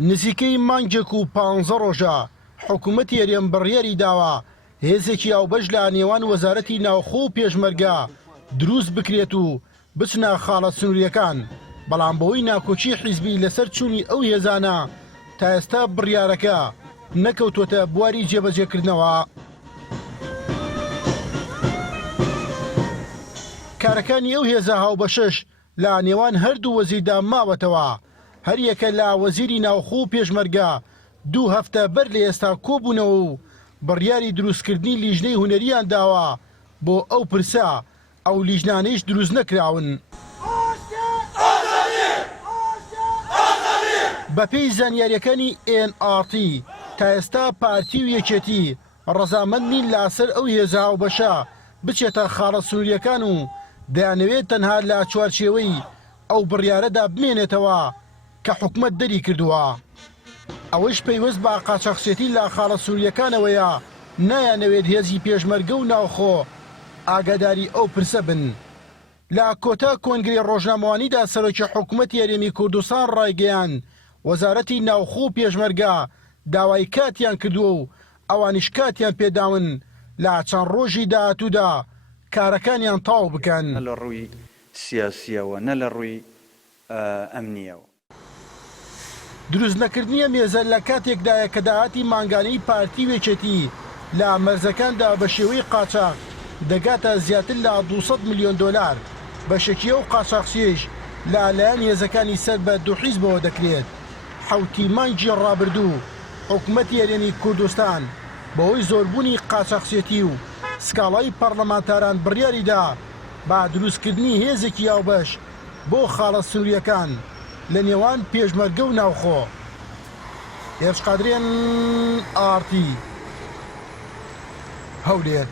نزیکەی مانگێک و 15 ڕۆژە حکوومەتی هەرێم بڕیاری داوە هێزێکی ئاوبەش لە نێوان وەزارەتی ناوخۆ و پێشمەرگە دروست بکرێت و بچنە خاڵە سنووریەکان، بەڵام بەوەی ناکۆچی حیزبی لەسەر چوونی ئەو هێزانە تا ئێستا بڕیارەکە نەکەوتوتە بواری جێبەجێکردنەوە. کارەکانی ئەو هێزە هاوبەشش لە نێوان هەردوو وەزیردا ماوەتەوە، هەر یەکە لە وەزیری ناوخۆ و پێشمەرگە 2 هەفتە بەر لە ئێستا کۆبوونەوە و بڕیاری دروستکردنی لیژنەی هونەریان داوە بۆ ئەو پرسە، ئەو لیژنانەیش دروست نەکراون. بەپێی زانیاریەکانی NRT تا ئێستا پارتی و یەکێتی ڕەزامەند نین لەسەر ئەو هێزە هاوبەشە بچێتە خاڵە سنووریەکان و دەیانەوێت تەنها لە چوارچێوەی ئەو بڕیارەدا بمێنێتەوە کە حکومەت دەری کردووە. ئەوەش پەیوەست بە قاچاقچێتی لە خاڵە سنووریەکانەوەیە نایانەوێت هێزی پێشمەرگە و ناوخۆ ئاگاداری ئەو پرسە بن. لە کۆتا کۆنگرێ ڕۆژنامەوانیدا سەرۆکی حکوومەتی هەرێمی کوردستان ڕایگەیاند وەزارەتی ناوخۆ و پێشمەرگە داوای کاتیان کردووە و ئەوانیش کاتیان پێداون لە چەند ڕۆژی داهاتوودا کارەکانیان تاو بکەن. نە لە ڕووی سیاسیەوە نە لە ڕووی ئەمنیەوە. دروست نەکردنیە مێزە لە کاتێکدایە کە داهاتی مانگانەی پارتی وێچێتی لە مەرزەکاندا بە شێوەی قاچاق دەگاتە زیاتر لە 200 میلیۆن دۆلار. بەشێکی ئەو قاچاقچیش لەلایەن هێزەکانی سەر بە دوو حیزبەوە دەکرێت. حوتی مانگی ڕابردوو حکوومەتی هەرێمی کوردستان بەهۆی زۆربوونی قاچاقچێتی و سکاڵای پەرلەمانتاران بڕیاریدا با دروستکردنی هێزێکی هاوبەش بۆ خاڵە سنووریەکان لە نێوان پێشمەرگە و ناوخۆ. هێرشقادرێن ئارتی هەولێر.